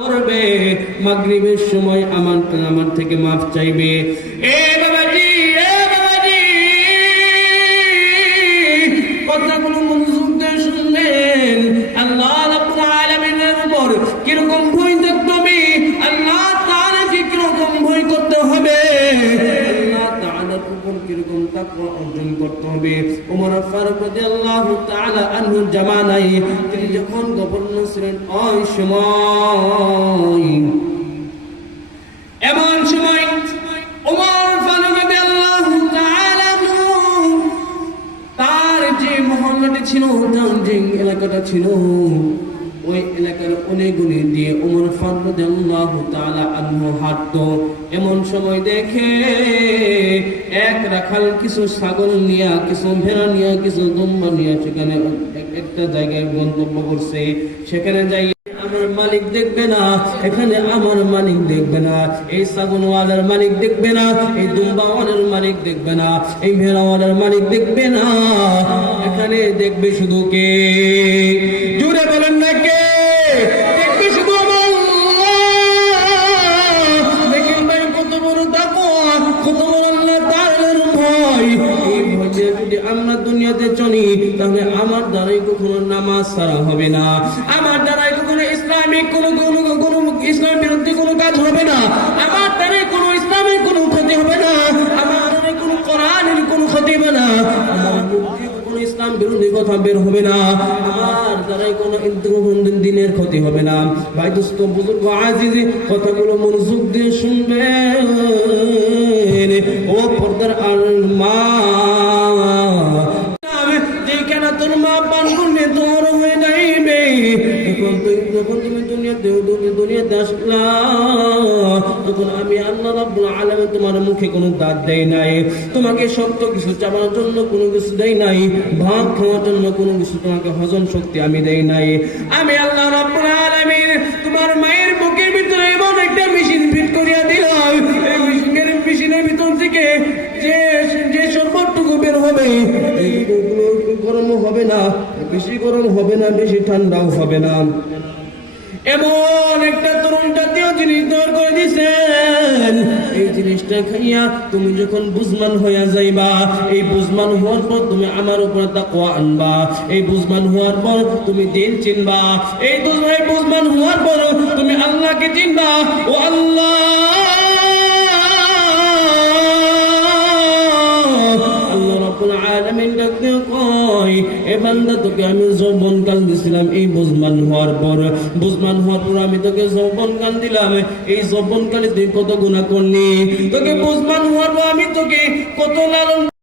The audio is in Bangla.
করবে, মাগরিবের সময় আমার থেকে মাফ চাইবে। এ বাবাজি, কথাগুলো মনোযোগ দিয়ে শুনলেন। আল্লাহ রাব্বুল আলামিনের উপর কিরকম ভয় থাকতে হবে, আল্লাহ তাআলাকে কিরকম ভয় করতে হবে, আল্লাহ তাআলার উপর কিরকম তাকওয়া অর্জন করতে হবে। ওমর ফারুক রাদিয়াল্লাহু তাআলা আনহুর জামানায় তিনি যখন গভর্নর ছিলেন, ওই সময় এমন সময় ওমর ফারুক রাদিয়াল্লাহু তাআলা তার যে মহল্লাটি ছিল, তার যে এলাকাটা ছিল, ওই এলাকার অনেকগুলি দিয়ে ওমর ফারুক রাদিয়াল্লাহু তাআলা আনহু হাঁটতো। এমন সময় দেখে এক রাখাল কিছু ছাগল নিয়া, কিছু ভেড়া নিয়া, কিছু দুম্বা নিয়া সেখানে একটা জায়গায় গন্তব্য করছে। সেখানে যাই আমার মালিক দেখবে না, এখানে আমার মালিক দেখবে না, এই ছাগলওয়ালার মালিক দেখবে না, এই দুম্বাওয়ালার মালিক দেখবে না, এই ভেড়াওয়ালার মালিক দেখবে না, এখানে দেখবে শুধু কে? জুড়ে বলেন না কে? দেখবে শুধু আমার আল্লাহ। দেখেন ভাই, কত বড় তাকওয়া, কত বড় আল্লাহ তাআলার ভয়। এই ভয়ে যদি আমরা দুনিয়াতে চলি, তাহলে আমার দ্বারাই কখনো নামাজ ছাড়া হবে না, আমার দ্বারাই কখনো ইসলামিক কোনো ইসলাম বিরোধী কোনো কাজ হবে না, আমার দ্বারাই কোনো ইসলামের কোনো ক্ষতি হবে না, আমার দ্বারাই কোনো কোরআনের কোনো ক্ষতি হবে না, আমার মুখে কোনো ইসলাম বিরোধী কথা বের হবে না, আমার দ্বারাই কোনো দিনের ক্ষতি হবে না। ভাই দোস্ত, বুজুর্গ, আজিজ, কথাগুলো মনোযোগ দিয়ে শুনবেন। ও পর্দার আর মা, যেখানে তোর মা পান করলে তোর হয়ে যাইবে, যখন তুমি দুনিয়াতে আসলা, তখন আমি আল্লাহ রাব্বুল আলামিন তোমার মুখে কোনো দাঁত দেয় নাই, তোমাকে শক্ত কিছু চাবানোর জন্য কোনো কিছু দেয় নাই, ভাত খাওয়ার জন্য কোনো কিছু তোমাকে হজম শক্তি আমি দেই নাই। আমি আল্লাহ রাব্বুল আলামিন তোমার মায়ের বুকের ভিতরে এমন একটা মেশিন ফিট করিয়া দিলাম, এই মেশিনের ভিতর থেকে যে শরবতটুকু বের হবে, গরম হবে না, বেশি গরম হবে না, বেশি ঠান্ডাও হবে না, এমন একটা তরুণ জাতীয় জিনিস তৈরি করে দিয়েছেন। এই জিনিসটা খাইয়া তুমি যখন বুঝমান হইয়া যাইবা, এই বুঝমান হওয়ার পর তুমি আমার উপরে তাকওয়া আনবা, এই বুঝমান হওয়ার পর তুমি দিন চিনবা, এই বুঝমান হওয়ার পর তুমি আল্লাহকে চিনবা। ও আল্লাহ, এ বান্দা, তোকে আমি যৌবনকাল দিছিলাম, এই বুঝমান হওয়ার পর আমি তোকে যৌবনকাল দিলাম, এই যৌবনকালে তুই কত গুনাহ করলি, তোকে বুঝমান হওয়ার পর আমি তোকে কত লালন